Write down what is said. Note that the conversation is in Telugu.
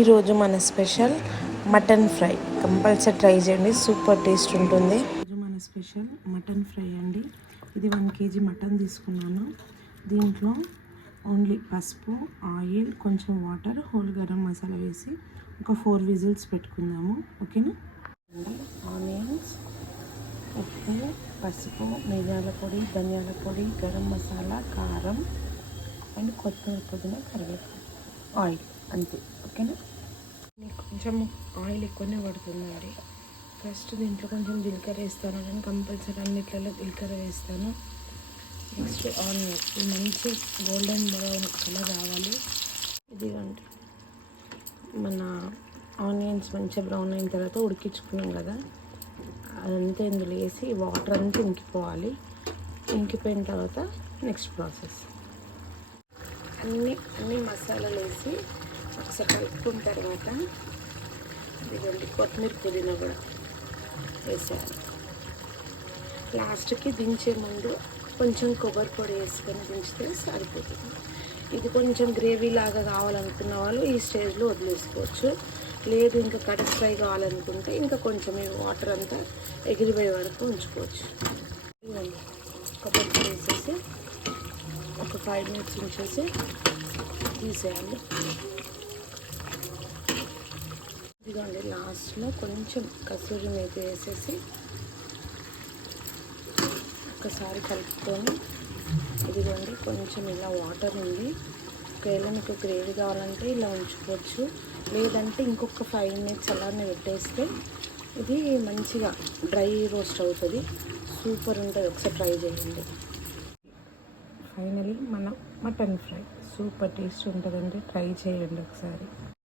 ఈరోజు మన special mutton fry compulsory try చేయండి, సూపర్ టేస్ట్ ఉంటుంది. ఈరోజు మన స్పెషల్ మటన్ ఫ్రై అండి. ఇది 1 kg మటన్ తీసుకున్నాను. దీంట్లో ఓన్లీ పసుపు, ఆయిల్, కొంచెం వాటర్, హోల్ గరం మసాలా వేసి ఒక 4 విజిల్స్ పెట్టుకుందాము. ఓకేనా. ఆనియన్స్, ఉప్పు, పసుపు, మిరియాల పొడి, ధనియాల పొడి, గరం మసాలా, కారం అండ్ కొత్తిమీర, పుదీనా, కరివేపాకు, ఆయిల్, అంతే. ఓకేనా. కొంచెం ఆయిల్ ఎక్కువనే పడుతుందండి. ఫస్ట్ దీంట్లో కొంచెం జీలకర్ర వేస్తాను, కానీ కంపల్సరీ అన్నిట్లలో జీలకర్ర వేస్తాను. నెక్స్ట్ ఆనియన్, ఇది మంచి గోల్డెన్ బ్రౌన్ కలర్ రావాలి. ఇదిగోండి, మన ఆనియన్స్ మంచిగా బ్రౌన్ అయిన తర్వాత ఉడికించుకున్నాం కదా, అదంతా ఇందులో వేసి వాటర్ అంతా ఇంకిపోవాలి. ఇంకిపోయిన తర్వాత నెక్స్ట్ ప్రాసెస్ అన్ని మసాలాలు వేసి ఒకసారి కలుపుకున్న తర్వాత ఇదిగోండి కొత్తిమీర, పుదీనా కూడా వేసాను. లాస్ట్కి దించే ముందు కొంచెం కొబ్బరి పొడి వేసుకొని దించితే సరిపోతుంది. ఇది కొంచెం గ్రేవీ లాగా కావాలనుకున్న వాళ్ళు ఈ స్టేజ్లో వదిలేసుకోవచ్చు. లేదు ఇంకా కడక్ ఫ్రై కావాలనుకుంటే ఇంకా కొంచెం ఈ వాటర్ అంతా ఎగిరిపోయే వరకు ఉంచుకోవచ్చు. ఇదిగోండి కొబ్బరి పొడి వేసేసి ఒక 5 minutes ఉంచేసి తీసేయాలి. ఇదిగోండి లాస్ట్లో కొంచెం కసూరి మేతి వేసేసి ఒకసారి కలుపుకొని, ఇదిగోండి కొంచెం ఇలా వాటర్ ఉంది. ఒకవేళ మీకు గ్రేవీ కావాలంటే ఇలా ఉంచుకోవచ్చు, లేదంటే ఇంకొక 5 minutes అలానే పెట్టేస్తే ఇది మంచిగా డ్రై రోస్ట్ అవుతుంది, సూపర్ ఉంటుంది. ఒకసారి ట్రై చేయండి. ఫైనలీ మన మటన్ ఫ్రై సూపర్ టేస్ట్ ఉంటుందండి, ట్రై చేయండి ఒకసారి.